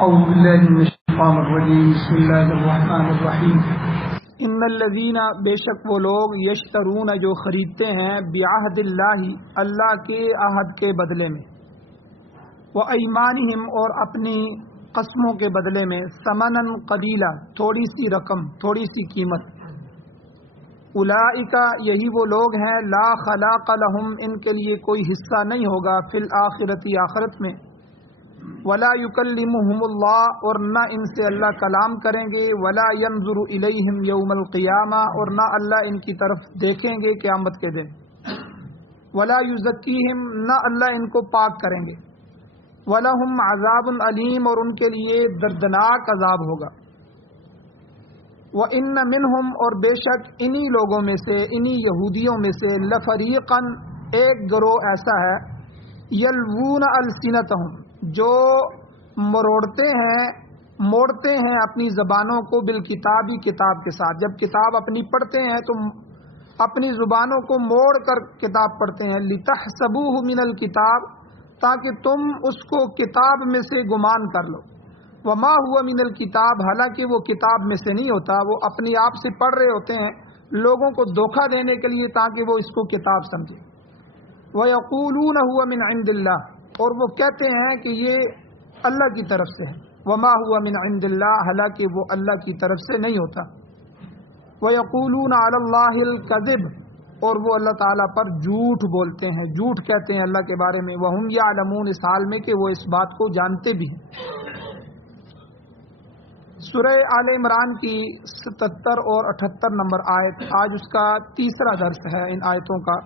أعوذ بالله من الشيطان الرجيم بسم الله الرحمن الرحيم ان الذين بے شک وہ لوگ یشترون جو خریدتے ہیں بعہد اللہ اللہ کے عہد کے بدلے میں وایمانہم اور اپنی قسموں کے بدلے میں ثمنا قلیلا تھوڑی سی رقم تھوڑی سی قیمت اولئک یہی وہ لوگ ہیں لا خلاق لہم ان کے لیے کوئی حصہ نہیں ہوگا فی الآخرۃ آخرت میں ولا یکلمہم اللہ اور نہ ان سے اللہ کلام کریں گے ولا ینظر الیہم یوم القیامہ اور نہ اللہ ان کی طرف دیکھیں گے قیامت کے دن ولا یزکیہم نہ اللہ ان کو پاک کریں گے ولہم عذاب علیم اور ان کے لیے دردناک عذاب ہوگا وَإِنَّ مِنْهُمْ اور بے شک انہی لوگوں میں سے انہی یہودیوں میں سے لفریقاً ایک گروہ ایسا ہے یلوون السنتہم جو موڑتے ہیں اپنی زبانوں کو بالکتابی کتاب کے ساتھ جب کتاب اپنی پڑھتے ہیں تو اپنی زبانوں کو موڑ کر کتاب پڑھتے ہیں لتحسبوہ من الکتاب تاکہ تم اس کو کتاب میں سے گمان کر لو وما ہوا من الکتاب حالانکہ وہ کتاب میں سے نہیں ہوتا وہ اپنی آپ سے پڑھ رہے ہوتے ہیں لوگوں کو دھوکہ دینے کے لیے تاکہ وہ اس کو کتاب سمجھے وَيَقُولُونَ هُوَ مِنْ عِنْدِ اللَّهِ اور وہ کہتے ہیں کہ یہ اللہ کی طرف سے ہے وما ہوا من عند اللہ حالانکہ وہ اللہ کی طرف سے نہیں ہوتا وَيَقُولُونَ عَلَى اللَّهِ الْكَذِبَ اور وہ اللہ تعالیٰ پر جھوٹ بولتے ہیں جھوٹ کہتے ہیں اللہ کے بارے میں وَهُمْ يَعْلَمُونَ اس حال میں کہ وہ اس بات کو جانتے بھی ہیں سورہ آل عمران کی 77 اور 78 نمبر آیت آج اس کا تیسرا درس ہے ان آیتوں کا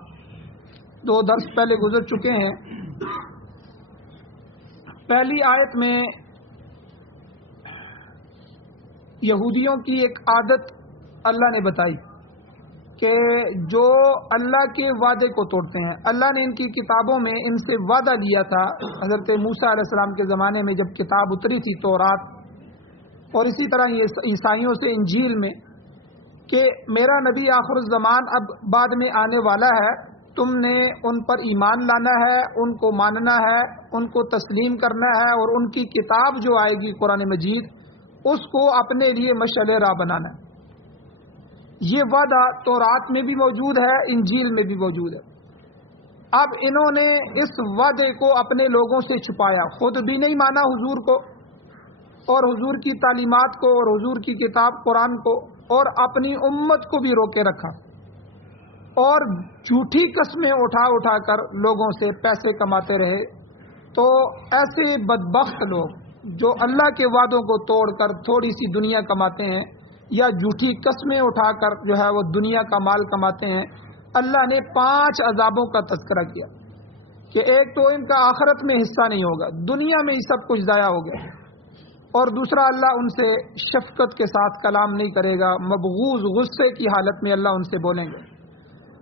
2 درس پہلے گزر چکے ہیں پہلی آیت میں یہودیوں کی ایک عادت اللہ نے بتائی کہ جو اللہ کے وعدے کو توڑتے ہیں اللہ نے ان کی کتابوں میں ان سے وعدہ لیا تھا حضرت موسیٰ علیہ السلام کے زمانے میں جب کتاب اتری تھی تورات اور اسی طرح یہ عیسائیوں سے انجیل میں کہ میرا نبی آخر الزمان اب بعد میں آنے والا ہے تم نے ان پر ایمان لانا ہے ان کو ماننا ہے ان کو تسلیم کرنا ہے اور ان کی کتاب جو آئے گی قرآن مجید اس کو اپنے لیے مشعل راہ بنانا ہے یہ وعدہ تورات میں بھی موجود ہے انجیل میں بھی موجود ہے اب انہوں نے اس وعدے کو اپنے لوگوں سے چھپایا خود بھی نہیں مانا حضور کو اور حضور کی تعلیمات کو اور حضور کی کتاب قرآن کو اور اپنی امت کو بھی روکے رکھا اور جھوٹی قسمیں اٹھا کر لوگوں سے پیسے کماتے رہے تو ایسے بدبخت لوگ جو اللہ کے وعدوں کو توڑ کر تھوڑی سی دنیا کماتے ہیں یا جھوٹی قسمیں اٹھا کر جو ہے وہ دنیا کا مال کماتے ہیں اللہ نے 5 عذابوں کا تذکرہ کیا کہ ایک تو ان کا آخرت میں حصہ نہیں ہوگا دنیا میں ہی سب کچھ ضائع ہو گیا اور دوسرا اللہ ان سے شفقت کے ساتھ کلام نہیں کرے گا مبغوض غصے کی حالت میں اللہ ان سے بولیں گے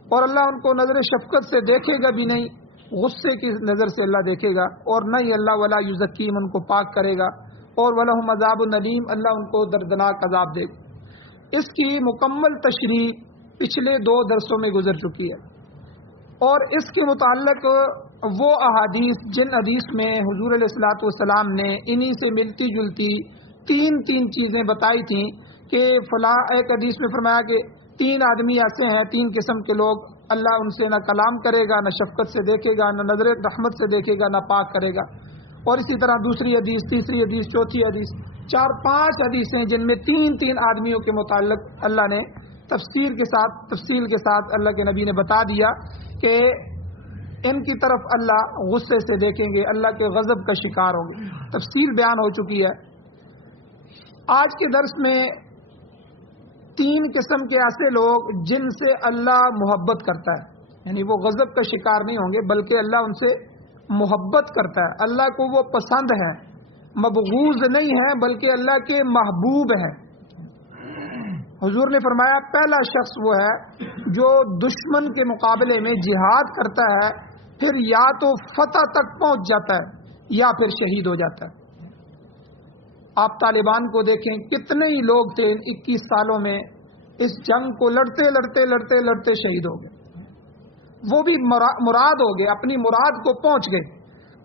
اور اللہ ان کو نظر شفقت سے دیکھے گا بھی نہیں غصے کی نظر سے اللہ دیکھے گا اور نہ ہی اللہ ولا یزکیم ان کو پاک کرے گا اور ولہم عذاب العلیم اللہ ان کو دردناک عذاب دے گا اس کی مکمل تشریح پچھلے 2 درسوں میں گزر چکی ہے اور اس کے متعلق وہ احادیث جن حدیث میں حضور علیہ الصلوۃ والسلام نے انہی سے ملتی جلتی 3 چیزیں بتائی تھیں کہ فلاں ایک حدیث میں فرمایا کہ 3 آدمی ایسے ہیں 3 قسم کے لوگ اللہ ان سے نہ کلام کرے گا نہ شفقت سے دیکھے گا نہ نظر رحمت سے دیکھے گا نہ پاک کرے گا اور اسی طرح دوسری حدیث تیسری حدیث چوتھی حدیث 4-5 حدیثیں جن میں 3 آدمیوں کے متعلق اللہ نے تفسیر کے ساتھ اللہ کے نبی نے بتا دیا کہ ان کی طرف اللہ غصے سے دیکھیں گے اللہ کے غضب کا شکار ہوں گے تفصیل بیان ہو چکی ہے آج کے درس میں 3 قسم کے ایسے لوگ جن سے اللہ محبت کرتا ہے یعنی وہ غضب کا شکار نہیں ہوں گے بلکہ اللہ ان سے محبت کرتا ہے اللہ کو وہ پسند ہے مبغوض نہیں ہے بلکہ اللہ کے محبوب ہیں حضور نے فرمایا پہلا شخص وہ ہے جو دشمن کے مقابلے میں جہاد کرتا ہے پھر یا تو فتح تک پہنچ جاتا ہے یا پھر شہید ہو جاتا ہے آپ طالبان کو دیکھیں کتنے ہی لوگ تھے 21 سالوں میں اس جنگ کو لڑتے شہید ہو گئے وہ بھی مراد ہو گئے اپنی مراد کو پہنچ گئے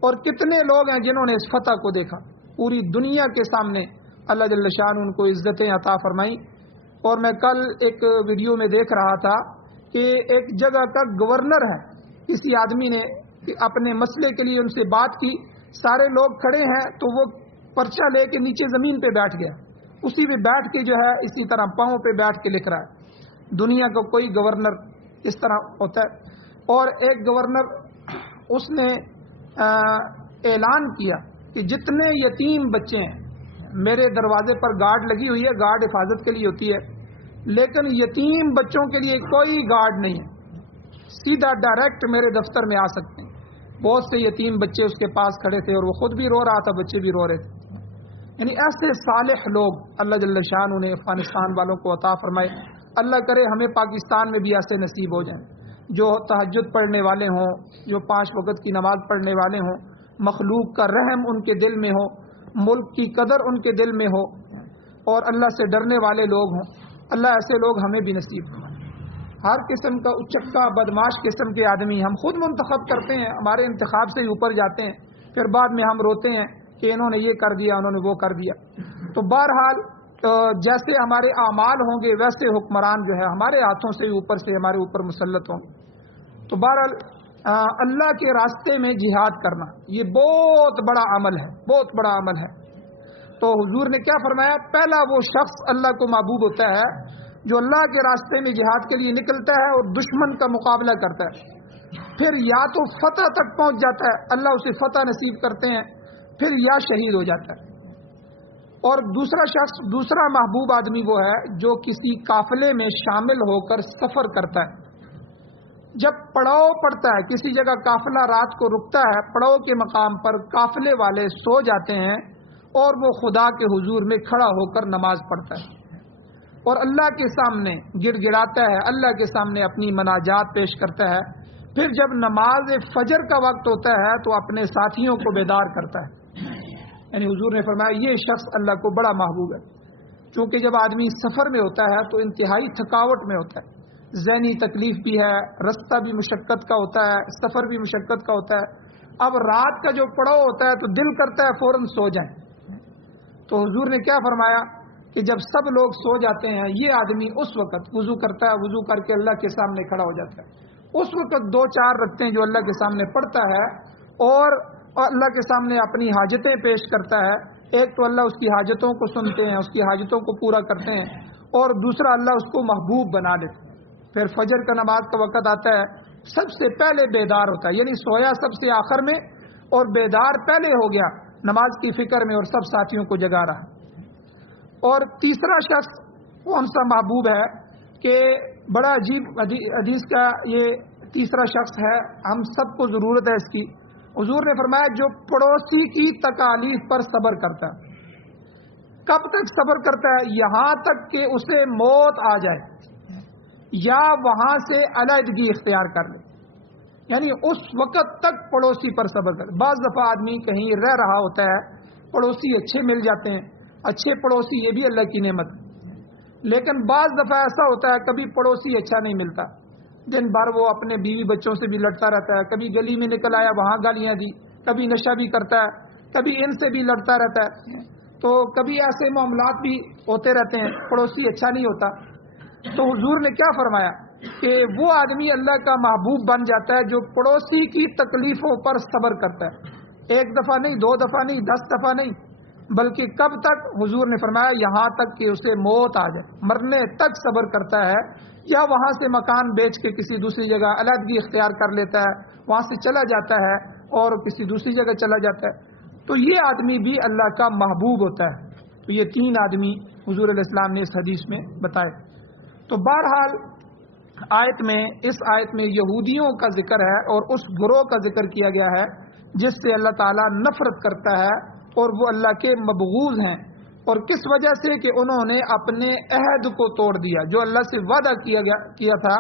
اور کتنے لوگ ہیں جنہوں نے اس فتح کو دیکھا پوری دنیا کے سامنے اللہ جل شان ان کو عزتیں عطا فرمائیں. اور میں کل ایک ویڈیو میں دیکھ رہا تھا کہ ایک جگہ کا گورنر ہے، کسی آدمی نے اپنے مسئلے کے لیے ان سے بات کی، سارے لوگ کھڑے ہیں تو وہ پرچہ لے کے نیچے زمین پہ بیٹھ گیا، اسی پہ بیٹھ کے جو ہے اسی طرح پاؤں پہ بیٹھ کے لکھ رہا ہے. دنیا کا کوئی گورنر اس طرح ہوتا ہے. اور ایک گورنر اس نے اعلان کیا کہ جتنے یتیم بچے ہیں، میرے دروازے پر گارڈ لگی ہوئی ہے، گارڈ حفاظت کے لیے ہوتی ہے، لیکن یتیم بچوں کے لیے کوئی گارڈ نہیں ہے، سیدھا ڈائریکٹ میرے دفتر میں آ سکتے ہیں. بہت سے یتیم بچے اس کے پاس کھڑے تھے اور وہ خود بھی رو رہا تھا، بچے بھی رو رہے تھے. یعنی ایسے صالح لوگ اللہ جل شان انہیں افغانستان والوں کو عطا فرمائے. اللہ کرے ہمیں پاکستان میں بھی ایسے نصیب ہو جائیں جو تہجد پڑھنے والے ہوں، جو 5 وقت کی نماز پڑھنے والے ہوں، مخلوق کا رحم ان کے دل میں ہو، ملک کی قدر ان کے دل میں ہو، اور اللہ سے ڈرنے والے لوگ ہوں. اللہ ایسے لوگ ہمیں بھی نصیب فرمائے. ہر قسم کا اچکا بدماش قسم کے آدمی ہم خود منتخب کرتے ہیں، ہمارے انتخاب سے اوپر جاتے ہیں، پھر بعد میں ہم روتے ہیں کہ انہوں نے یہ کر دیا، انہوں نے وہ کر دیا. تو بہرحال جیسے ہمارے اعمال ہوں گے ویسے حکمران جو ہے ہمارے ہاتھوں سے اوپر سے ہمارے اوپر مسلط ہوں. تو بہرحال اللہ کے راستے میں جہاد کرنا یہ بہت بڑا عمل ہے، بہت بڑا عمل ہے. تو حضور نے کیا فرمایا؟ پہلا وہ شخص اللہ کو محبوب ہوتا ہے جو اللہ کے راستے میں جہاد کے لیے نکلتا ہے اور دشمن کا مقابلہ کرتا ہے، پھر یا تو فتح تک پہنچ جاتا ہے، اللہ اسے فتح نصیب کرتے ہیں، پھر یا شہید ہو جاتا ہے. اور دوسرا شخص، دوسرا محبوب آدمی وہ ہے جو کسی قافلے میں شامل ہو کر سفر کرتا ہے. جب پڑاؤ پڑتا ہے، کسی جگہ قافلہ رات کو رکتا ہے، پڑاؤ کے مقام پر قافلے والے سو جاتے ہیں اور وہ خدا کے حضور میں کھڑا ہو کر نماز پڑھتا ہے اور اللہ کے سامنے گڑ گڑاتا ہے، اللہ کے سامنے اپنی مناجات پیش کرتا ہے. پھر جب نماز فجر کا وقت ہوتا ہے تو اپنے ساتھیوں کو بیدار کرتا ہے. یعنی حضور نے فرمایا یہ شخص اللہ کو بڑا محبوب ہے. چونکہ جب آدمی سفر میں ہوتا ہے تو انتہائی تھکاوٹ میں ہوتا ہے، ذہنی تکلیف بھی ہے، رستہ بھی مشقت کا ہوتا ہے، سفر بھی مشقت کا ہوتا ہے. اب رات کا جو پڑاؤ ہوتا ہے تو دل کرتا ہے فوراً سو جائیں. تو حضور نے کیا فرمایا کہ جب سب لوگ سو جاتے ہیں یہ آدمی اس وقت وضو کرتا ہے، وضو کر کے اللہ کے سامنے کھڑا ہو جاتا ہے. اس وقت 2-4 رکعتیں جو اللہ کے سامنے پڑھتا ہے اور اللہ کے سامنے اپنی حاجتیں پیش کرتا ہے. ایک تو اللہ اس کی حاجتوں کو سنتے ہیں، اس کی حاجتوں کو پورا کرتے ہیں، اور دوسرا اللہ اس کو محبوب بنا دیتے ہیں. پھر فجر کا نماز کا وقت آتا ہے، سب سے پہلے بیدار ہوتا ہے، یعنی سویا سب سے آخر میں اور بیدار پہلے ہو گیا نماز کی فکر میں اور سب ساتھیوں کو جگا رہا. اور تیسرا شخص کون سا محبوب ہے کہ بڑا عجیب حدیث کا یہ تیسرا شخص ہے، ہم سب کو ضرورت ہے اس کی. حضور نے فرمایا جو پڑوسی کی تکالیف پر صبر کرتا ہے. کب تک صبر کرتا ہے؟ یہاں تک کہ اسے موت آ جائے یا وہاں سے علیحدگی اختیار کر لے، یعنی اس وقت تک پڑوسی پر صبر کر. بعض دفعہ آدمی کہیں رہ رہا ہوتا ہے، پڑوسی اچھے مل جاتے ہیں، اچھے پڑوسی یہ بھی اللہ کی نعمت، لیکن بعض دفعہ ایسا ہوتا ہے کبھی پڑوسی اچھا نہیں ملتا، دن بھر وہ اپنے بیوی بچوں سے بھی لڑتا رہتا ہے، کبھی گلی میں نکل آیا وہاں گالیاں دی، کبھی نشہ بھی کرتا ہے، کبھی ان سے بھی لڑتا رہتا ہے. تو کبھی ایسے معاملات بھی ہوتے رہتے ہیں، پڑوسی اچھا نہیں ہوتا. تو حضور نے کیا فرمایا کہ وہ آدمی اللہ کا محبوب بن جاتا ہے جو پڑوسی کی تکلیفوں پر صبر کرتا ہے. 1 دفعہ نہیں، 2 دفعہ نہیں، 10 دفعہ نہیں، بلکہ کب تک؟ حضور نے فرمایا یہاں تک کہ اسے موت آ جائے، مرنے تک صبر کرتا ہے، یا وہاں سے مکان بیچ کے کسی دوسری جگہ علیحدگی اختیار کر لیتا ہے، وہاں سے چلا جاتا ہے اور کسی دوسری جگہ چلا جاتا ہے. تو یہ آدمی بھی اللہ کا محبوب ہوتا ہے. تو یہ 3 آدمی حضور علیہ السلام نے اس حدیث میں بتائے. تو بہرحال اس آیت میں یہودیوں کا ذکر ہے اور اس گروہ کا ذکر کیا گیا ہے جس سے اللہ تعالیٰ نفرت کرتا ہے اور وہ اللہ کے مبغوض ہیں. اور کس وجہ سے؟ کہ انہوں نے اپنے عہد کو توڑ دیا، جو اللہ سے وعدہ کیا تھا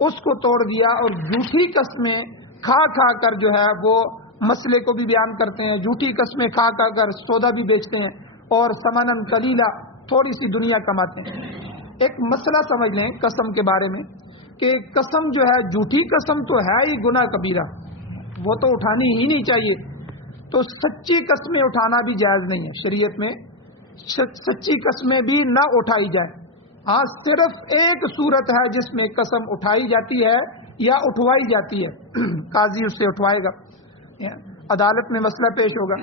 اس کو توڑ دیا، اور جھوٹی قسمیں کھا کر جو ہے وہ مسئلے کو بھی بیان کرتے ہیں، جھوٹی قسمیں کھا کر سودا بھی بیچتے ہیں اور ثمناً قلیلا تھوڑی سی دنیا کماتے ہیں. ایک مسئلہ سمجھ لیں قسم کے بارے میں کہ قسم جو ہے، جھوٹی قسم تو ہے ہی گناہ کبیرہ، وہ تو اٹھانی ہی نہیں چاہیے. تو سچی قسمیں اٹھانا بھی جائز نہیں ہے شریعت میں، سچی قسمیں بھی نہ اٹھائی جائے۔ ہاں صرف ایک صورت ہے جس میں قسم اٹھائی جاتی ہے یا اٹھوائی جاتی ہے، قاضی اس سے اٹھوائے گا، عدالت میں مسئلہ پیش ہوگا،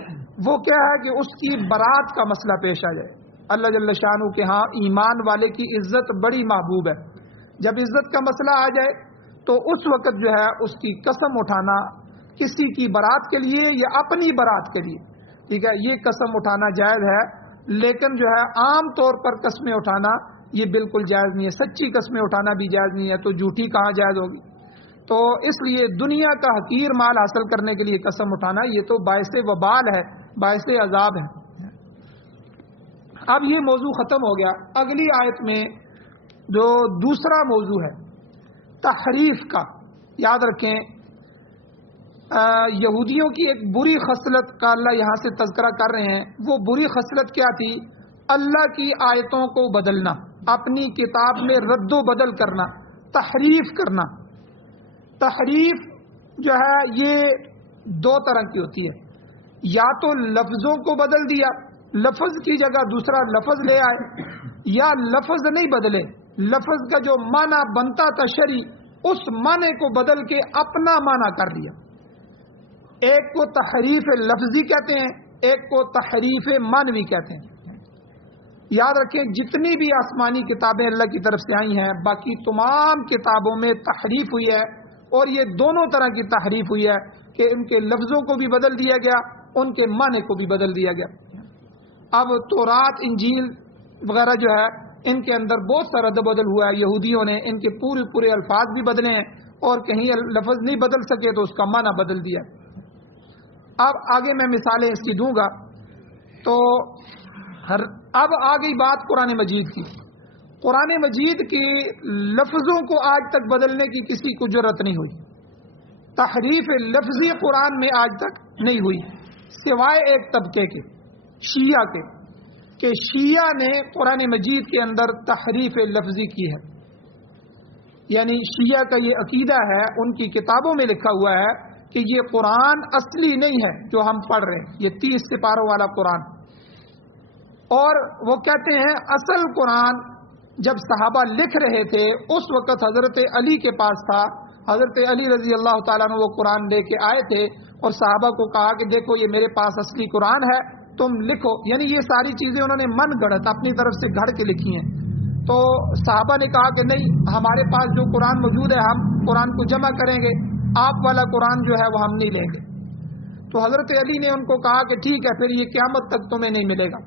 وہ کیا ہے کہ اس کی برات کا مسئلہ پیش آ جائے۔ اللہ جل شانہ کے ہاں ایمان والے کی عزت بڑی محبوب ہے، جب عزت کا مسئلہ آ جائے تو اس وقت جو ہے اس کی قسم اٹھانا کسی کی برات کے لیے یا اپنی برات کے لیے، ٹھیک ہے، یہ قسم اٹھانا جائز ہے، لیکن جو ہے عام طور پر قسمیں اٹھانا یہ بالکل جائز نہیں ہے، سچی قسمیں اٹھانا بھی جائز نہیں ہے، تو جھوٹی کہاں جائز ہوگی؟ تو اس لیے دنیا کا حقیر مال حاصل کرنے کے لیے قسم اٹھانا یہ تو باعث وبال ہے، باعث عذاب ہے۔ اب یہ موضوع ختم ہو گیا، اگلی آیت میں جو دوسرا موضوع ہے تحریف کا، یاد رکھیں یہودیوں کی ایک بری خصلت کا اللہ یہاں سے تذکرہ کر رہے ہیں۔ وہ بری خصلت کیا تھی؟ اللہ کی آیتوں کو بدلنا، اپنی کتاب میں رد و بدل کرنا، تحریف کرنا۔ تحریف جو ہے یہ دو طرح کی ہوتی ہے، یا تو لفظوں کو بدل دیا، لفظ کی جگہ دوسرا لفظ لے آئے، یا لفظ نہیں بدلے، لفظ کا جو معنی بنتا تھا شرعی اس معنی کو بدل کے اپنا معنی کر لیا۔ ایک کو تحریف لفظی کہتے ہیں، ایک کو تحریف معنوی کہتے ہیں۔ یاد رکھیں جتنی بھی آسمانی کتابیں اللہ کی طرف سے آئی ہیں باقی تمام کتابوں میں تحریف ہوئی ہے، اور یہ دونوں طرح کی تحریف ہوئی ہے کہ ان کے لفظوں کو بھی بدل دیا گیا، ان کے معنی کو بھی بدل دیا گیا۔ اب تورات انجیل وغیرہ جو ہے ان کے اندر بہت سارا رد بدل ہوا ہے، یہودیوں نے ان کے پورے الفاظ بھی بدلے ہیں، اور کہیں لفظ نہیں بدل سکے تو اس کا معنی بدل دیا۔ اب آگے میں مثالیں اس کی دوں گا۔ تو اب آ گئی بات قرآن مجید کی۔ قرآن مجید کی لفظوں کو آج تک بدلنے کی کسی کو جرأت نہیں ہوئی، تحریف لفظی قرآن میں آج تک نہیں ہوئی، سوائے ایک طبقے کے، شیعہ کے، کہ شیعہ نے قرآن مجید کے اندر تحریف لفظی کی ہے۔ یعنی شیعہ کا یہ عقیدہ ہے، ان کی کتابوں میں لکھا ہوا ہے کہ یہ قرآن اصلی نہیں ہے جو ہم پڑھ رہے ہیں، یہ 30 سپاروں والا قرآن، اور وہ کہتے ہیں اصل قرآن جب صحابہ لکھ رہے تھے اس وقت حضرت علی کے پاس تھا، حضرت علی رضی اللہ تعالیٰ عنہ وہ قرآن لے کے آئے تھے اور صحابہ کو کہا کہ دیکھو یہ میرے پاس اصلی قرآن ہے، تم لکھو۔ یعنی یہ ساری چیزیں انہوں نے من گڑت اپنی طرف سے گھڑ کے لکھی ہیں۔ تو صحابہ نے کہا کہ نہیں، ہمارے پاس جو قرآن موجود ہے ہم قرآن کو جمع کریں گے، آپ والا قرآن جو ہے وہ ہم نہیں لیں گے۔ تو حضرت علی نے ان کو کہا کہ ٹھیک ہے، پھر یہ قیامت تک تمہیں نہیں ملے گا۔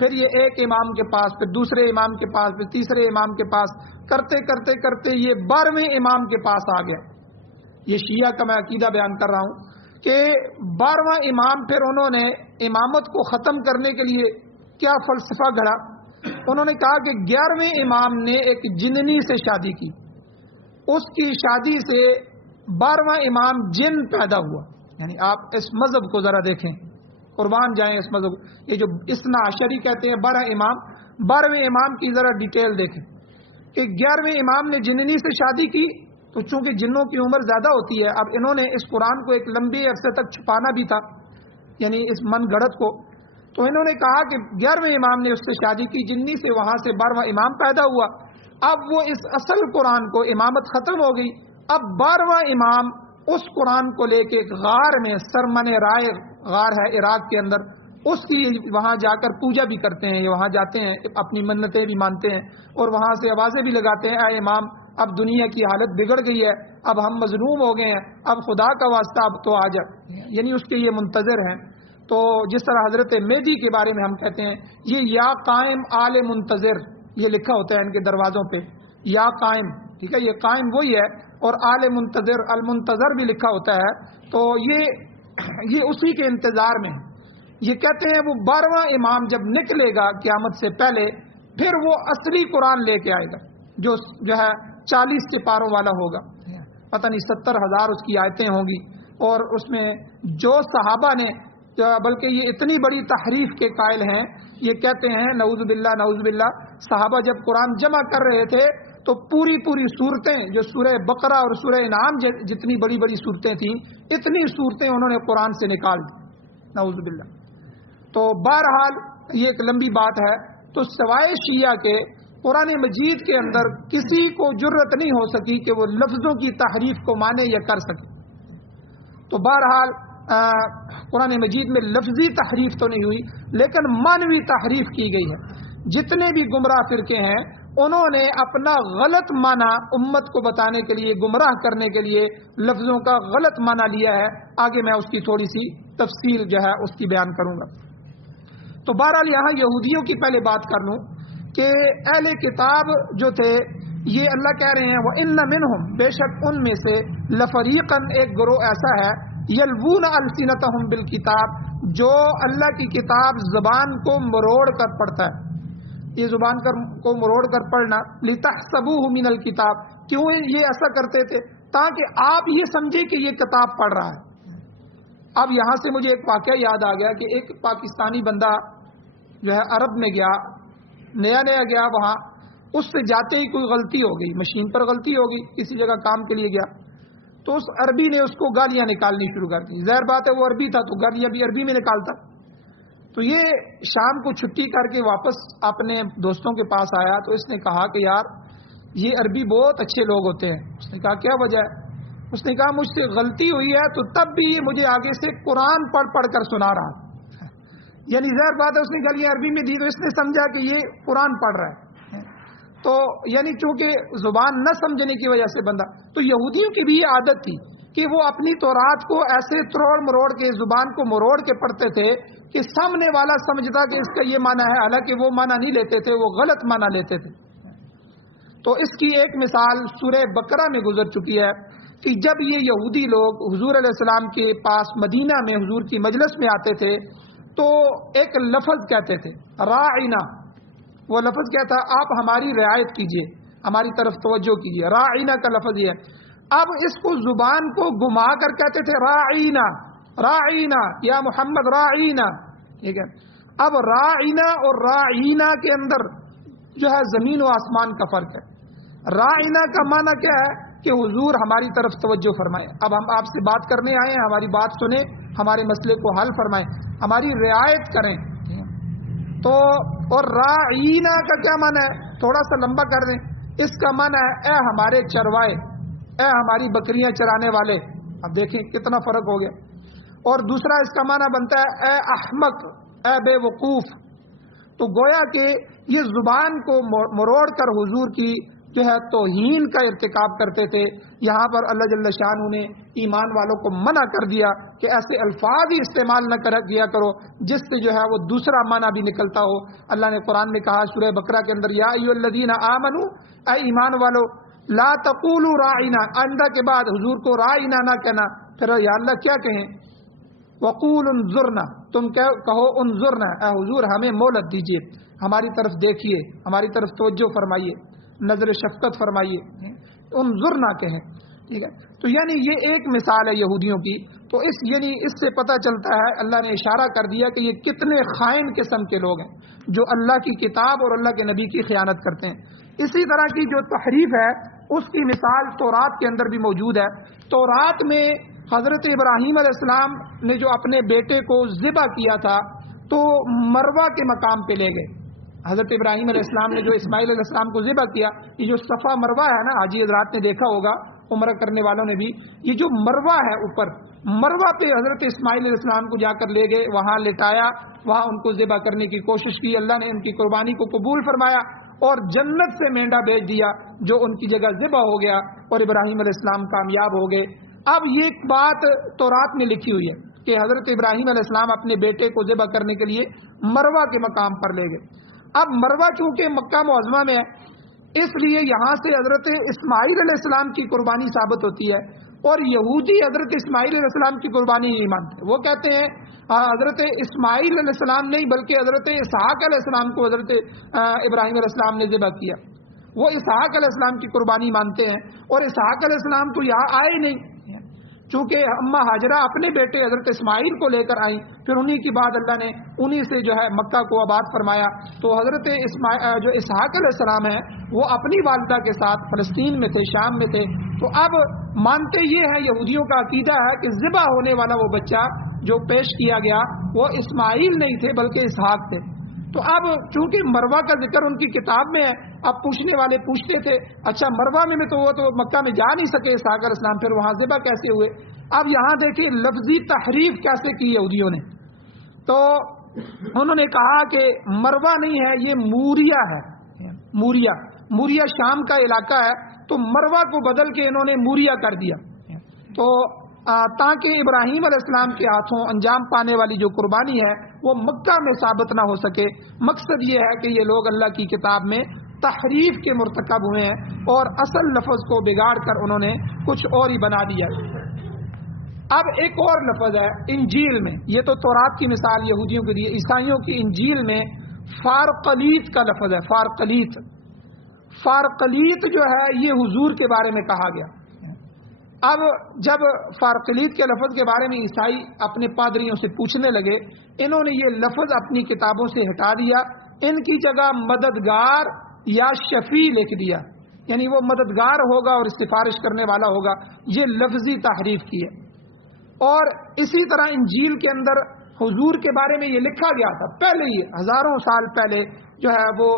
پھر یہ ایک امام کے پاس، پھر دوسرے امام کے پاس، پھر تیسرے امام کے پاس، کرتے کرتے کرتے یہ 12ویں امام کے پاس آ گیا۔ یہ شیعہ کا میں عقیدہ بیان کر رہا ہوں کہ 12واں امام، پھر انہوں نے امامت کو ختم کرنے کے لیے کیا فلسفہ گھڑا؟ انہوں نے کہا کہ 11ویں امام نے ایک جننی سے شادی کی، اس کی شادی سے 12واں امام جن پیدا ہوا۔ یعنی آپ اس مذہب کو ذرا دیکھیں، قربان جائیں اس مذہب، یہ جو اثنا عشری کہتے ہیں 12 امام، 12ویں امام کی ذرا ڈیٹیل دیکھیں کہ 11ویں امام نے جننی سے شادی کی، تو چونکہ جنوں کی عمر زیادہ ہوتی ہے، اب انہوں نے اس قرآن کو ایک لمبے عرصے تک چھپانا بھی تھا، یعنی اس من گڑت کو، تو انہوں نے کہا کہ 11ویں امام نے اس سے شادی کی جنی سے، وہاں سے 12واں امام پیدا ہوا۔ اب وہ اس اصل قرآن کو، امامت ختم ہو گئی، اب 12واں امام اس قرآن کو لے کے غار میں، سرمن رائے غار ہے عراق کے اندر، اس کی وہاں جا کر پوجا بھی کرتے ہیں، یہ وہاں جاتے ہیں، اپنی منتیں بھی مانتے ہیں، اور وہاں سے آوازیں بھی لگاتے ہیں، اے امام اب دنیا کی حالت بگڑ گئی ہے، اب ہم مظلوم ہو گئے ہیں، اب خدا کا واسطہ اب تو آ جا، یعنی اس کے یہ منتظر ہیں۔ تو جس طرح حضرت مہدی کے بارے میں ہم کہتے ہیں یہ یا قائم آل منتظر، یہ لکھا ہوتا ہے ان کے دروازوں پہ، یا قائم، ٹھیک ہے، یہ قائم وہی ہے، اور آل منتظر، المنتظر بھی لکھا ہوتا ہے، تو یہ اسی کے انتظار میں ہے۔ یہ کہتے ہیں وہ 12واں امام جب نکلے گا قیامت سے پہلے، پھر وہ اصلی قرآن لے کے آئے گا جو ہے 40 سپاروں والا ہوگا، پتہ نہیں 70,000 اس کی آیتیں ہوں گی، اور اس میں جو صحابہ نے، بلکہ یہ اتنی بڑی تحریف کے قائل ہیں، یہ کہتے ہیں نعوذ باللہ نعوذ باللہ، صحابہ جب قرآن جمع کر رہے تھے تو پوری صورتیں جو سورہ بقرہ اور سورہ انعام جتنی بڑی بڑی صورتیں تھیں، اتنی صورتیں انہوں نے قرآن سے نکال دی، نعوذ باللہ. تو بہرحال یہ ایک لمبی بات ہے. تو سوائے شیعہ کے قرآن مجید کے اندر کسی کو جرت نہیں ہو سکی کہ وہ لفظوں کی تحریف کو مانے یا کر سکے. تو بہرحال قرآن مجید میں لفظی تحریف تو نہیں ہوئی لیکن معنوی تحریف کی گئی ہے. جتنے بھی گمراہ فرقے ہیں انہوں نے اپنا غلط معنی امت کو بتانے کے لیے، گمراہ کرنے کے لیے لفظوں کا غلط معنی لیا ہے. آگے میں اس کی تھوڑی سی تفصیل جو ہے اس کی بیان کروں گا. تو بہرحال یہاں یہودیوں کی پہلے بات کر لوں کہ اہل کتاب جو تھے یہ اللہ کہہ رہے ہیں وَإِنَّ مِنْهُمْ، بے شک ان میں سے لَفَرِيقًا، ایک گروہ ایسا ہے يَلْوُونَ أَلْسِنَتَهُمْ بِالْكِتَابِ، جو اللہ کی کتاب زبان کو مروڑ کر پڑھتا ہے. یہ زبان کو مروڑ کر پڑھنا لِتَحْسَبُوهُ مِنَ الْكِتَابِ، کیوں یہ ایسا کرتے تھے؟ تاکہ آپ یہ سمجھے کہ یہ کتاب پڑھ رہا ہے. اب یہاں سے مجھے ایک واقعہ یاد آ گیا کہ ایک پاکستانی بندہ جو ہے عرب میں گیا، نیا گیا وہاں، اس سے جاتے ہی کوئی غلطی ہو گئی، مشین پر غلطی ہو گئی، کسی جگہ کام کے لیے گیا تو اس عربی نے اس کو گالیاں نکالنی شروع کر دی. ظاہر بات ہے وہ عربی تھا تو گالیاں بھی عربی میں نکالتا. تو یہ شام کو چھٹی کر کے واپس اپنے دوستوں کے پاس آیا تو اس نے کہا کہ یار یہ عربی بہت اچھے لوگ ہوتے ہیں. اس نے کہا کیا وجہ ہے؟ اس نے کہا مجھ سے غلطی ہوئی ہے تو تب بھی یہ مجھے آگے سے قرآن پڑھ کر سنا رہا. یعنی ظاہر بات ہے اس نے گالیاں عربی میں دی تو اس نے سمجھا کہ یہ قرآن پڑھ رہا ہے. تو یعنی چونکہ زبان نہ سمجھنے کی وجہ سے بندہ، تو یہودیوں کی بھی یہ عادت تھی کہ وہ اپنی تورات کو ایسے تروڑ مروڑ کے، زبان کو مروڑ کے پڑھتے تھے کہ سامنے والا سمجھتا کہ اس کا یہ معنی ہے، حالانکہ وہ معنی نہیں لیتے تھے، وہ غلط معنی لیتے تھے. تو اس کی ایک مثال سورہ بقرہ میں گزر چکی ہے کہ جب یہ یہودی لوگ حضور علیہ السلام کے پاس مدینہ میں حضور کی مجلس میں آتے تھے تو ایک لفظ کہتے تھے راعنا. وہ لفظ کیا تھا؟ آپ ہماری رعایت کیجئے، ہماری طرف توجہ کیجئے. راعنا کا لفظ یہ ہے. اب اس کو زبان کو گھما کر کہتے تھے راعینا، راعینا یا محمد راعینا. ٹھیک ہے. اب راعینا اور راعینا کے اندر جو ہے زمین و آسمان کا فرق ہے. راعینا کا معنی کیا ہے کہ حضور ہماری طرف توجہ فرمائیں. اب ہم آپ سے بات کرنے آئے ہیں، ہماری بات سنیں، ہمارے مسئلے کو حل فرمائیں، ہماری رعایت کریں. تو اور راعینا کا کیا معنی ہے؟ تھوڑا سا لمبا کر دیں. اس کا معنی ہے اے ہمارے چروائے، اے ہماری بکریاں چرانے والے. اب دیکھیں کتنا فرق ہو گیا. اور دوسرا اس کا معنی بنتا ہے اے احمق، اے بے وقوف. تو گویا کہ یہ زبان کو مروڑ کر حضور کی جو ہے توہین کا ارتکاب کرتے تھے. یہاں پر اللہ جل شانہ نے ایمان والوں کو منع کر دیا کہ ایسے الفاظ ہی استعمال نہ کیا کرو جس سے جو ہے وہ دوسرا معنی بھی نکلتا ہو. اللہ نے قرآن میں کہا سورہ بقرہ کے اندر یا ایھا الذین آمنوا، اے ایمان والو، لا تقولوا راعنا، آئندہ کے بعد حضور کو راعنا نہ کہنا. پھر یا اللہ کیا کہیں؟ وقول انظرنا، تم کہو انظرنا، اے حضور ہمیں مہلت دیجیے، ہماری طرف دیکھیے، ہماری طرف توجہ فرمائیے، نظر شفقت فرمائیے. انظرنا کہیں. ٹھیک ہے. تو یعنی یہ ایک مثال ہے یہودیوں کی. تو یعنی اس سے پتہ چلتا ہے، اللہ نے اشارہ کر دیا کہ یہ کتنے خائن قسم کے لوگ ہیں جو اللہ کی کتاب اور اللہ کے نبی کی خیانت کرتے ہیں. اسی طرح کی جو تحریف ہے اس کی مثال تورات کے اندر بھی موجود ہے. تورات میں حضرت ابراہیم علیہ السلام نے جو اپنے بیٹے کو ذبح کیا تھا تو مروہ کے مقام پہ لے گئے. حضرت ابراہیم علیہ السلام نے جو اسماعیل علیہ السلام کو ذبح کیا، یہ جو صفا مروہ ہے نا، حاجی حضرات نے دیکھا ہوگا، عمرہ کرنے والوں نے بھی، یہ جو مروہ ہے اوپر، مروہ پہ حضرت اسماعیل علیہ السلام کو جا کر لے گئے، وہاں لٹایا، وہاں ان کو ذبح کرنے کی کوشش کی. اللہ نے ان کی قربانی کو قبول فرمایا اور جنت سے مینڈا بھیج دیا جو ان کی جگہ ذبح ہو گیا اور ابراہیم علیہ السلام کامیاب ہو گئے. اب یہ بات تورات میں لکھی ہوئی ہے کہ حضرت ابراہیم علیہ السلام اپنے بیٹے کو ذبح کرنے کے لیے مروہ کے مقام پر لے گئے. اب مروہ چونکہ مکہ معظمہ میں ہے اس لیے یہاں سے حضرت اسماعیل علیہ السلام کی قربانی ثابت ہوتی ہے، اور یہودی حضرت اسماعیل علیہ السلام کی قربانی نہیں مانتے. وہ کہتے ہیں حضرت اسماعیل علیہ السلام نہیں بلکہ حضرت اسحاق علیہ السلام کو حضرت ابراہیم علیہ السلام نے ذبح کیا. وہ اسحاق علیہ السلام کی قربانی مانتے ہیں، اور اسحاق علیہ السلام تو یہاں آئے ہی نہیں، چونکہ اما ہاجرہ اپنے بیٹے حضرت اسماعیل کو لے کر آئیں، پھر انہی کی بعد اللہ نے انہی سے جو ہے مکہ کو آباد فرمایا. تو حضرت جو اسحاق علیہ السلام ہیں وہ اپنی والدہ کے ساتھ فلسطین میں تھے، شام میں تھے. تو اب مانتے یہ ہیں، یہودیوں کا عقیدہ ہے کہ ذبح ہونے والا وہ بچہ جو پیش کیا گیا وہ اسماعیل نہیں تھے بلکہ اسحاق تھے. تو اب چونکہ مروہ کا ذکر ان کی کتاب میں ہے، اب پوچھنے والے پوچھتے تھے اچھا مروہ میں تو وہ تو مکہ میں جا نہیں سکے اسحاق علیہ السلام، پھر وہاں ذبح کیسے ہوئے؟ اب یہاں دیکھیں لفظی تحریف کیسے کی یہودیوں نے. تو انہوں نے کہا کہ مروہ نہیں ہے، یہ موریا ہے. موریا شام کا علاقہ ہے، تو مروہ کو بدل کے انہوں نے موریا کر دیا. تو تاکہ ابراہیم علیہ السلام کے ہاتھوں انجام پانے والی جو قربانی ہے وہ مکہ میں ثابت نہ ہو سکے. مقصد یہ ہے کہ یہ لوگ اللہ کی کتاب میں تحریف کے مرتکب ہوئے ہیں اور اصل لفظ کو بگاڑ کر انہوں نے کچھ اور ہی بنا دیا. اب ایک اور لفظ ہے انجیل میں، یہ تو تورات کی مثال یہودیوں کے لیے، عیسائیوں کی انجیل میں فارقلیت کا لفظ ہے. فارقلیت جو ہے یہ حضور کے بارے میں کہا گیا. اب جب فارقلیت کے لفظ کے بارے میں عیسائی اپنے پادریوں سے پوچھنے لگے، انہوں نے یہ لفظ اپنی کتابوں سے ہٹا دیا، ان کی جگہ مددگار یا شفیع لکھ دیا، یعنی وہ مددگار ہوگا اور سفارش کرنے والا ہوگا. یہ لفظی تحریف کی ہے. اور اسی طرح انجیل کے اندر حضور کے بارے میں یہ لکھا گیا تھا پہلے ہی، ہزاروں سال پہلے جو ہے وہ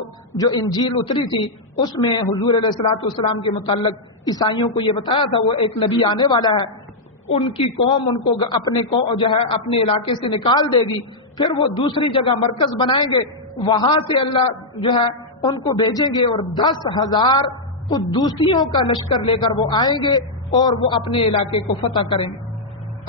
جو انجیل اتری تھی اس میں حضور علیہ الصلوۃ والسلام کے متعلق عیسائیوں کو یہ بتایا تھا وہ ایک نبی آنے والا ہے، ان کی قوم ان کو اپنے علاقے سے نکال دے گی، پھر وہ دوسری جگہ مرکز بنائیں گے، وہاں سے اللہ جو ہے ان کو بھیجیں گے اور 10,000 قدوسیوں کا لشکر لے کر وہ آئیں گے اور وہ اپنے علاقے کو فتح کریں گے.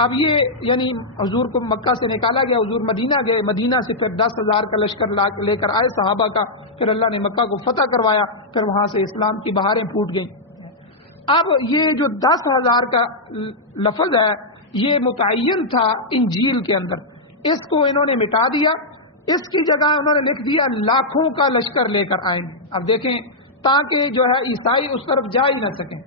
اب یہ یعنی حضور کو مکہ سے نکالا گیا، حضور مدینہ گئے، مدینہ سے پھر 10,000 کا لشکر لے کر آئے صحابہ کا، پھر اللہ نے مکہ کو فتح کروایا، پھر وہاں سے اسلام کی بہاریں پھوٹ گئیں. اب یہ جو 10,000 کا لفظ ہے یہ متعین تھا انجیل کے اندر، اس کو انہوں نے مٹا دیا، اس کی جگہ انہوں نے لکھ دیا لاکھوں کا لشکر لے کر آئیں. اب دیکھیں تاکہ جو ہے عیسائی اس طرف جا ہی نہ سکیں.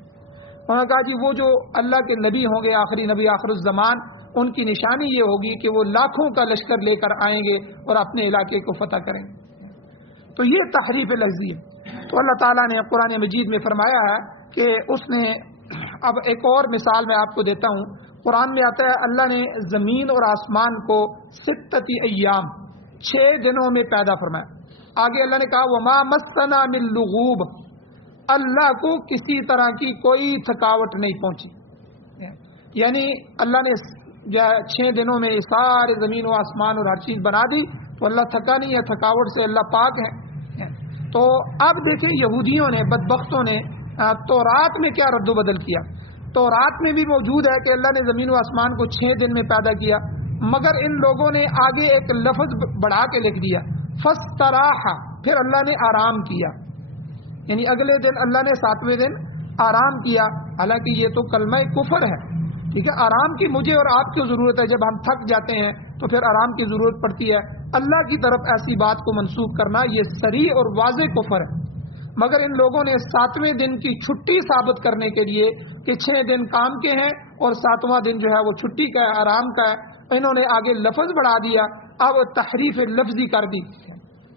انہوں نے کہا جی وہ جو اللہ کے نبی ہوں گے، آخری نبی آخر الزمان، ان کی نشانی یہ ہوگی کہ وہ لاکھوں کا لشکر لے کر آئیں گے اور اپنے علاقے کو فتح کریں گے. تو یہ تحریف لفظی ہے. تو اللہ تعالیٰ نے قرآن مجید میں فرمایا ہے کہ اس نے، اب ایک اور مثال میں آپ کو دیتا ہوں، قرآن میں آتا ہے اللہ نے زمین اور آسمان کو 6 ایام 6 دنوں میں پیدا فرمایا. آگے اللہ نے کہا وما مسنا من لغوب، اللہ کو کسی طرح کی کوئی تھکاوٹ نہیں پہنچی. یعنی اللہ نے 6 دنوں میں سارے زمین و آسمان اور ہر چیز بنا دی، تو اللہ تھکا نہیں ہے، تھکاوٹ سے اللہ پاک ہے. تو اب دیکھیں یہودیوں نے، بدبختوں نے تورات میں کیا رد و بدل کیا. تورات میں بھی موجود ہے کہ اللہ نے زمین و آسمان کو 6 دن میں پیدا کیا، مگر ان لوگوں نے آگے ایک لفظ بڑھا کے لکھ دیا فاستراح، پھر اللہ نے آرام کیا، یعنی اگلے دن اللہ نے 7ویں دن آرام کیا. حالانکہ یہ تو کلمہ کفر ہے، ٹھیک ہے، آرام کی مجھے اور آپ کو ضرورت ہے، جب ہم تھک جاتے ہیں تو پھر آرام کی ضرورت پڑتی ہے. اللہ کی طرف ایسی بات کو منسوخ کرنا یہ صریح اور واضح کفر ہے. مگر ان لوگوں نے 7ویں دن کی چھٹی ثابت کرنے کے لیے کہ 6 دن کام کے ہیں اور 7واں دن جو ہے وہ چھٹی کا ہے، آرام کا ہے، انہوں نے آگے لفظ بڑھا دیا، اب تحریف لفظی کر دی.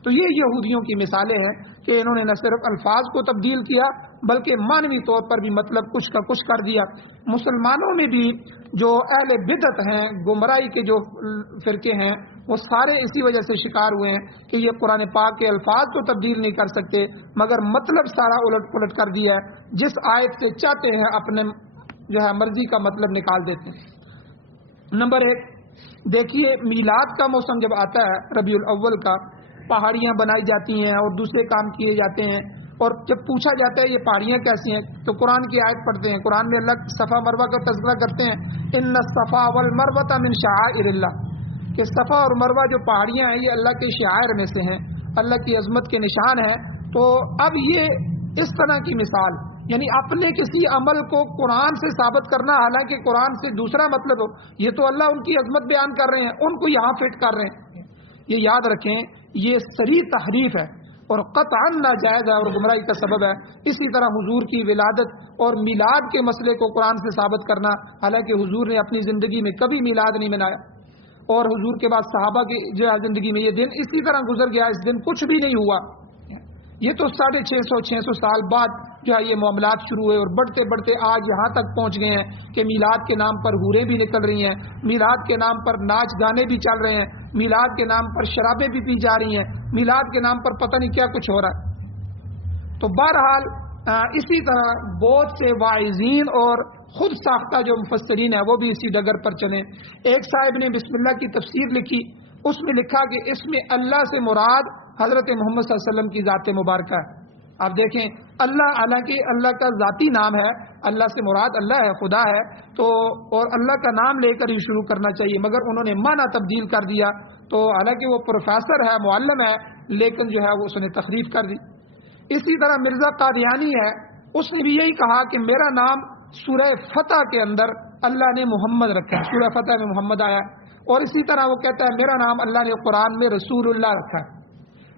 تو یہ یہودیوں کی مثالیں ہیں کہ انہوں نے نہ صرف الفاظ کو تبدیل کیا بلکہ معنوی طور پر بھی مطلب کچھ کا کچھ کر دیا. مسلمانوں میں بھی جو اہل بدعت ہیں، گمراہی کے جو فرقے ہیں، وہ سارے اسی وجہ سے شکار ہوئے ہیں کہ یہ قرآن پاک کے الفاظ کو تبدیل نہیں کر سکتے مگر مطلب سارا الٹ پلٹ کر دیا ہے. جس آیت سے چاہتے ہیں اپنے جو ہے مرضی کا مطلب نکال دیتے ہیں. نمبر 1 دیکھیے، میلاد کا موسم جب آتا ہے ربیع الاول کا، پہاڑیاں بنائی جاتی ہیں اور دوسرے کام کیے جاتے ہیں، اور جب پوچھا جاتا ہے یہ پہاڑیاں کیسی ہیں تو قرآن کی آیت پڑھتے ہیں. قرآن میں اللہ صفا مروہ کا تذکرہ کرتے ہیں، ان الصفا والمروہ من شعائر اللہ، کہ صفا اور مروہ جو پہاڑیاں ہیں یہ اللہ کے شعائر میں سے ہیں، اللہ کی عظمت کے نشان ہیں. تو اب یہ اس طرح کی مثال، یعنی اپنے کسی عمل کو قرآن سے ثابت کرنا، حالانکہ قرآن سے دوسرا مطلب ہو، یہ تو اللہ ان کی عظمت بیان کر رہے ہیں، ان کو یہاں فٹ کر رہے ہیں. یہ یاد رکھیں یہ صریح تحریف ہے اور قطعاً ناجائز ہے اور گمراہی کا سبب ہے. اسی طرح حضور کی ولادت اور میلاد کے مسئلے کو قرآن سے ثابت کرنا، حالانکہ حضور نے اپنی زندگی میں کبھی میلاد نہیں منایا، اور حضور کے بعد صحابہ کی جو زندگی میں یہ دن اسی طرح گزر گیا، اس دن کچھ بھی نہیں ہوا. یہ تو 650 سال بعد جو ہے یہ معاملات شروع ہوئے اور بڑھتے بڑھتے آج یہاں تک پہنچ گئے ہیں کہ میلاد کے نام پر حوریں بھی نکل رہی ہیں، میلاد کے نام پر ناچ گانے بھی چل رہے ہیں، میلاد کے نام پر شرابیں بھی پی جا رہی ہیں، میلاد کے نام پر پتہ نہیں کیا کچھ ہو رہا ہے۔ تو بہرحال اسی طرح بہت سے واعظین اور خود ساختہ جو مفسرین ہیں وہ بھی اسی ڈگر پر چلیں۔ ایک صاحب نے بسم اللہ کی تفسیر لکھی، اس میں لکھا کہ اس میں اللہ سے مراد حضرت محمد صلی اللہ علیہ وسلم کی ذات مبارکہ ہے۔ آپ دیکھیں اللہ، حالانکہ اللہ کا ذاتی نام ہے، اللہ سے مراد اللہ ہے، خدا ہے، تو اور اللہ کا نام لے کر ہی شروع کرنا چاہیے، مگر انہوں نے معنی تبدیل کر دیا۔ تو حالانکہ وہ پروفیسر ہے، معلم ہے، لیکن جو ہے وہ اس نے تخریف کر دی۔ اسی طرح مرزا قادیانی ہے، اس نے بھی یہی کہا کہ میرا نام سورہ فتح کے اندر اللہ نے محمد رکھا ہے، سورہ فتح میں محمد آیا ہے، اور اسی طرح وہ کہتا ہے میرا نام اللہ نے قرآن میں رسول اللہ رکھا ہے۔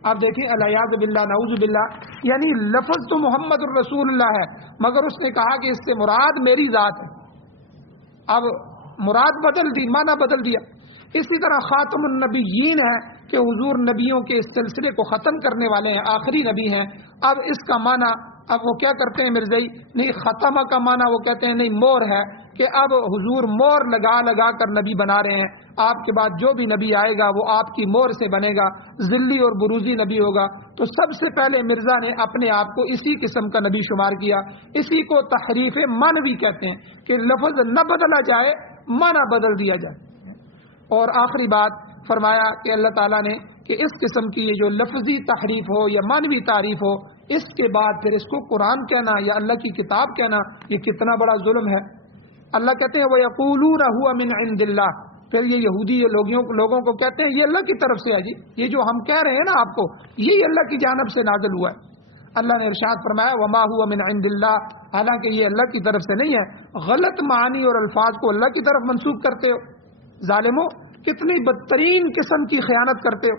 آپ دیکھیں الیاذ باللہ، نعوذ باللہ، یعنی لفظ تو محمد الرسول اللہ ہے، مگر اس نے کہا کہ اس سے مراد میری ذات ہے۔ اب مراد بدل دی، معنی بدل دیا۔ اسی طرح خاتم النبیین ہے کہ حضور نبیوں کے اس سلسلے کو ختم کرنے والے ہیں، آخری نبی ہیں۔ اب اس کا معنی اب وہ کیا کرتے ہیں مرزائی، نہیں ختمہ کا معنی وہ کہتے ہیں نہیں مور ہے، کہ اب حضور مور لگا لگا کر نبی بنا رہے ہیں، آپ کے بعد جو بھی نبی آئے گا وہ آپ کی مور سے بنے گا، ذلی اور بروزی نبی ہوگا۔ تو سب سے پہلے مرزا نے اپنے آپ کو اسی قسم کا نبی شمار کیا۔ اسی کو تحریف معنوی کہتے ہیں کہ لفظ نہ بدلا جائے، معنی بدل دیا جائے۔ اور آخری بات فرمایا کہ اللہ تعالیٰ نے کہ اس قسم کی یہ جو لفظی تحریف ہو یا معنوی تعریف ہو، اس کے بعد پھر اس کو قرآن کہنا یا اللہ کی کتاب کہنا، یہ کتنا بڑا ظلم ہے۔ اللہ کہتے ہیں وَيَقُولُونَ هُوَ مِنْ عِنْدِ اللَّهِ، پھر یہ یہودی یہ لوگوں کو کہتے ہیں یہ اللہ کی طرف سے ہے، جی یہ جو ہم کہہ رہے ہیں نا آپ کو، یہ اللہ کی جانب سے نازل ہوا ہے۔ اللہ نے ارشاد فرمایا وَمَا هُوَ مِنْ عِنْدِ اللَّهِ، حالانکہ یہ اللہ کی طرف سے نہیں ہے۔ غلط معنی اور الفاظ کو اللہ کی طرف منسوب کرتے ہو، ظالمو کتنی بدترین قسم کی خیانت کرتے ہو،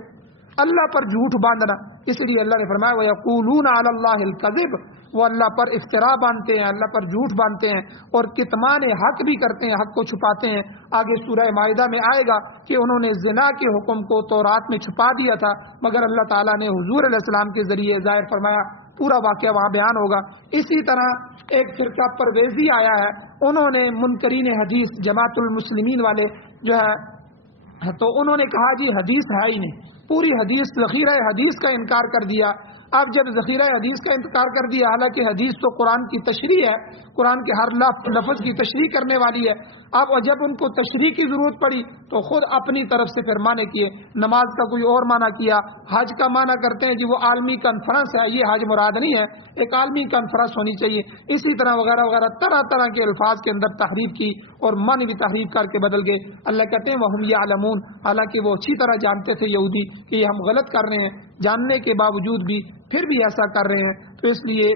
اللہ پر جھوٹ باندھنا۔ اس لیے اللہ نے فرمایا وَيَقُولُونَ عَلَى اللَّهِ الْكَذِبَ، وہ اللہ پر افتراء باندھتے ہیں، اللہ پر جھوٹ باندھتے ہیں، اور کتمان حق بھی کرتے ہیں، حق کو چھپاتے ہیں۔ آگے سورہ مائدہ میں آئے گا کہ انہوں نے زنا کے حکم کو تورات میں چھپا دیا تھا، مگر اللہ تعالیٰ نے حضور علیہ السلام کے ذریعے ظاہر فرمایا، پورا واقعہ وہاں بیان ہوگا۔ اسی طرح ایک فرقہ پرویزی آیا ہے، انہوں نے منکرین حدیث جماعت المسلمین والے جو ہے، تو انہوں نے کہا جی حدیث ہے ہی نہیں، پوری حدیث ذخیرہ حدیث کا انکار کر دیا۔ اب جب ذخیرہ حدیث کا انکار کر دیا، حالانکہ حدیث تو قرآن کی تشریح ہے، قرآن کے ہر لفظ کی تشریح کرنے والی ہے، اب جب ان کو تشریح کی ضرورت پڑی تو خود اپنی طرف سے پھر معنی کیے، نماز کا کوئی اور معنی کیا، حج کا معنی کرتے ہیں جی وہ عالمی کانفرنس ہے، یہ حج مراد نہیں ہے، ایک عالمی کانفرنس ہونی چاہیے، اسی طرح وغیرہ وغیرہ طرح طرح کے الفاظ کے اندر تحریف کی اور معنی بھی تحریف کر کے بدل گئے۔ اللہ کہتے ہیں وَهُمْ يَعْلَمُونَ، حالانکہ وہ اچھی طرح جانتے تھے یہودی کہ یہ ہم غلط کر رہے ہیں، جاننے کے باوجود بھی پھر بھی ایسا کر رہے ہیں، تو اس لیے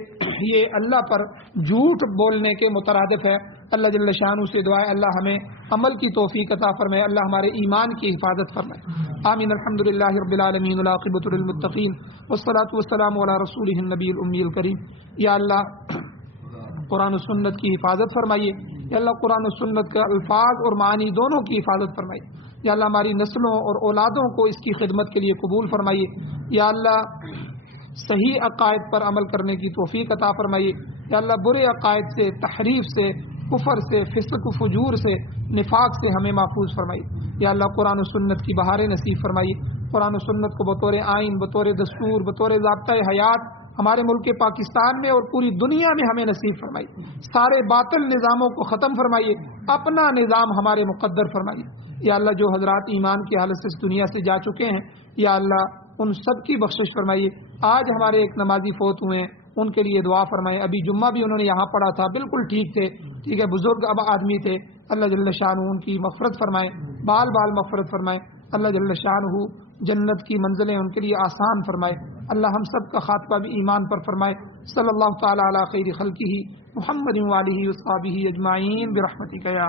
یہ اللہ پر جھوٹ بولنے کے مترادف ہے۔ اللہ جل شانہ سے دعا ہے اللہ ہمیں عمل کی توفیق عطا فرمائے، اللہ ہمارے ایمان کی حفاظت فرمائے، آمین۔ الحمدللہ رب العالمین والعاقبۃ للمتقین والصلاۃ والسلام علی رسولہ النبی الامی الکریم۔ یا اللہ قرآن و سنت کی حفاظت فرمائیے، یا اللہ قرآن و سنت کا الفاظ اور معانی دونوں کی حفاظت فرمائیے، یا اللہ ہماری نسلوں اور اولادوں کو اس کی خدمت کے لیے قبول فرمائیے، یا اللہ صحیح عقائد پر عمل کرنے کی توفیق عطا فرمائیے، یا اللہ برے عقائد سے، تحریف سے، کفر سے، فسق و فجور سے، نفاق سے ہمیں محفوظ فرمائیے، یا اللہ قرآن و سنت کی بہاریں نصیب فرمائیے، قرآن و سنت کو بطور آئین، بطور دستور، بطور ضابطۂ حیات ہمارے ملک پاکستان میں اور پوری دنیا میں ہمیں نصیب فرمائیے، سارے باطل نظاموں کو ختم فرمائیے، اپنا نظام ہمارے مقدر فرمائیے، یا اللہ جو حضرات ایمان کی حالت سے اس دنیا سے جا چکے ہیں، یا اللہ ان سب کی بخشش فرمائیے۔ آج ہمارے ایک نمازی فوت ہوئے ہیں، ان کے لیے دعا فرمائے، ابھی جمعہ بھی انہوں نے یہاں پڑھا تھا، بالکل ٹھیک تھے، ٹھیک ہے، بزرگ اب آدمی تھے، اللہ جل شانہ ان کی مغفرت فرمائے، بال بال مغفرت فرمائے، اللہ جل شانہ جنت کی منزلیں ان کے لیے آسان فرمائے، اللہ ہم سب کا خاتمہ بھی ایمان پر فرمائے۔ صلی اللہ تعالی علی خیر خلقہ محمد وآلہ وصحبہ اجمعین برحمتک یا